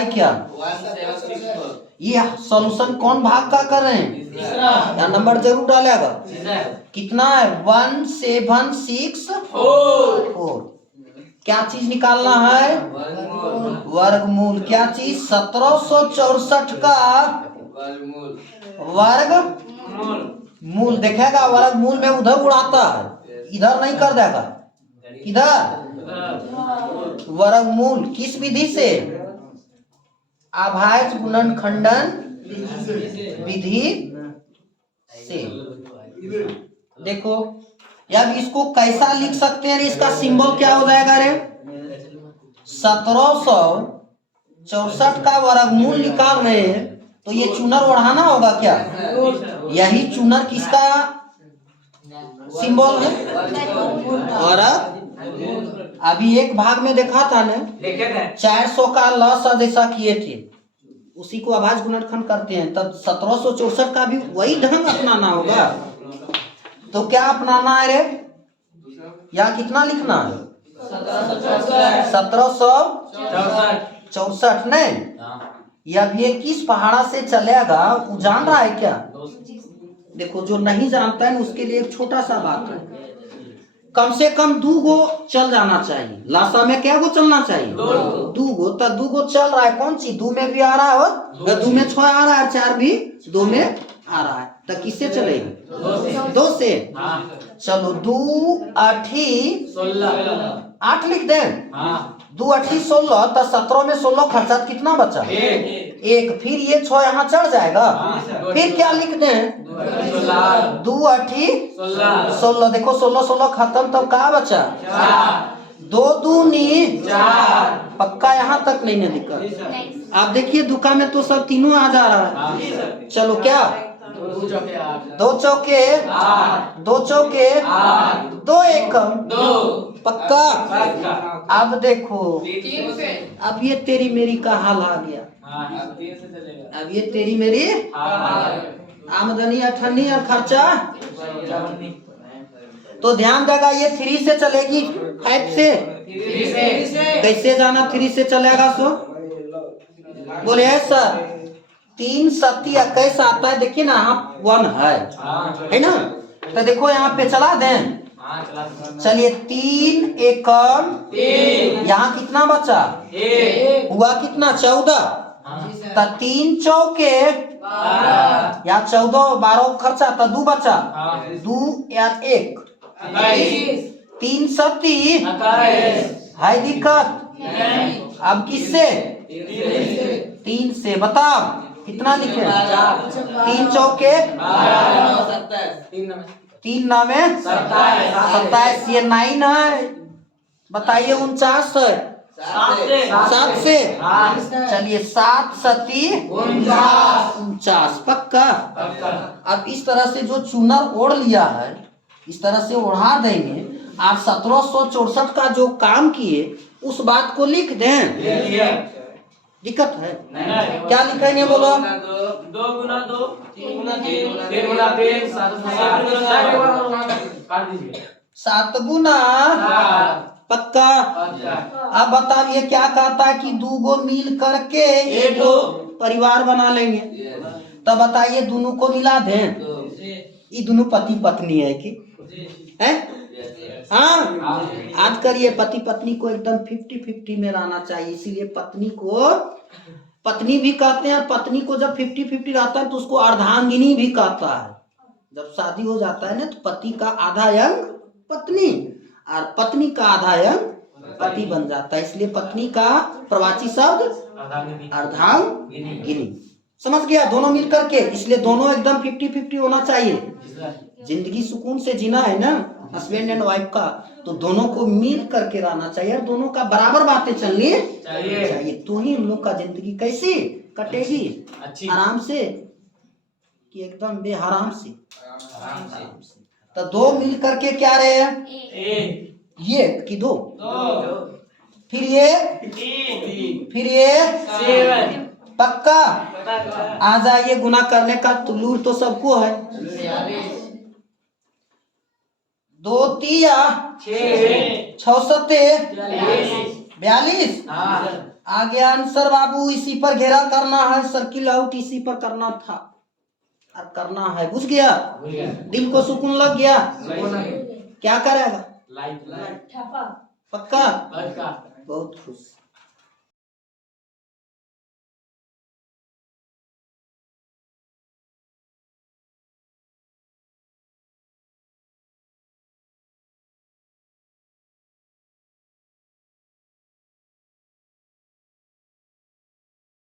है क्या? ये सॉल्यूशन कौन भाग का कर रहे हैं? या नंबर जरूर डालेगा। कितना है? 1764। क्या चीज निकालना है? वर्गमूल। क्या चीज? 1764 का वर्गमूल। देखेगा वर्गमूल में उधर उड़ाता है, इधर नहीं कर देगा। इधर वर्गमूल किस विधि से? अभाज्य गुणनखंडन विधि से। देखो अब इसको कैसा लिख सकते हैं? इसका सिंबल क्या हो जाएगा रे? 1764 का वर्गमूल निकाल रहे हैं तो ये चूनर ओढ़ाना होगा क्या? यही चूनर किसका सिंबल है? और अभी एक भाग में देखा था ना, 400 का लसा जैसा किए थे, उसी को अभाज्य गुणनखंड करते हैं। तब 1764 का भी वही ढंग अपनाना होगा। तो क्या अपनाना है रे? या कितना लिखना है? 1764 नहीं। अब ये किस पहाड़ा से चलेगा वो जान रहा है क्या? देखो जो नहीं जानता है उसके लिए एक छोटा सा बात है, कम से कम 2 गो चल जाना चाहिए। लाशा में क्या गो चलना चाहिए? 2 गो। तो 2 गो चल रहा है, कौन सी? 2 में भी आ रहा है और 2 में 6 आ रहा है, 4 भी 2 में आ रहा है। तो किससे चलेगी? 2 से। चलो 2 8 8 लिख दें। 2 8 16। तो 17 में 16 खर्चा कितना बचा? 1। फिर ये 6 यहाँ चढ़ जाएगा। फिर क्या लिख दें? 2 8 16। देखो 16 16 खत्म, तब क्या बचा? 2 दूनी 4। पक्का यहाँ तक नहीं है दिक्कत। आप देखिए दुका में तो सब तीनों आ जा रहा है। चलो क्या? 2 चौके 2 चौके 2 एकम 2। पक्का? अब देखो अब ये तेरी मेरी का हाल आ गया। अब ये तेरी मेरी आमदनी 98 और खर्चा। तो ध्यान देगा ये 3 से चलेगी 5 से। कैसे जाना 3 से चलेगा? सो बोले सर 3 7 21 आता है। देखिए ना यहाँ 1 है ना? तो देखो यहाँ पे चला दें। चलिए 3 एकम 3। यहाँ कितना बचा? हुआ कितना? 14। तो 3 चौके या 14 12 खर्चा तो 2 बचा। 2 या 1 3 7 है दिक्कत? अब किससे? 3 से। बताओ कितना लिखे? 3 चौके 3 9 27। ये 9 है। बताइए 49 है। 7 से। चलिए 7 7 49। पक्का? अब इस तरह से जो चूनर ओढ़ लिया है इस तरह से ओढ़ा देंगे। आप 1764 का जो काम किए उस बात को लिख दें। दिक्कत है? क्या लिखेंगे बोलो? 2 गुना 2 3 गुना 3 गुना 3 7 गुना। पक्का? अब बताइए क्या कहता है कि 2 गो मिल करके एक परिवार बना लेंगे। तब बताइए दोनों को मिला दें। ये दोनों पति पत्नी है कि है? हाँ। आज करिए पति पत्नी को एकदम 50-50 में रहना चाहिए। इसीलिए पत्नी को पत्नी भी कहते हैं। पत्नी को जब 50-50 रहता है तो उसको अर्धांगिनी भी कहता है। जब शादी हो जाता है ना तो पति का आधा अंग पत्नी और पत्नी का आधा अंग पति बन जाता है। इसलिए पत्नी का प्रवाची शब्द अर्धांगिनी। समझ गया? दोनों मिल करके। इसलिए दोनों एकदम 50-50 होना चाहिए। जिंदगी सुकून से जीना है ना हस्बैंड एंड वाइफ का, तो दोनों को मिल करके रहना चाहिए और दोनों का बराबर बातें चलनी चाहिए। तो ही हम लोग का जिंदगी कैसी कटेगी? आराम से कि एकदम बेहराम से? तो 2 मिल करके क्या रहे? ये कि 2 फिर ये 7। पक्का? आ जाइए गुना करने का तुलूर तो सबको है। 2 3 6 7 42। आ गया आंसर बाबू, इसी पर घेरा करना है, सर्किल आउट इसी पर करना था, अब करना है। बुझ गया? दिल को सुकून लग गया? क्या करेगा? लाइट पक्का? पक्का। बहुत खुश।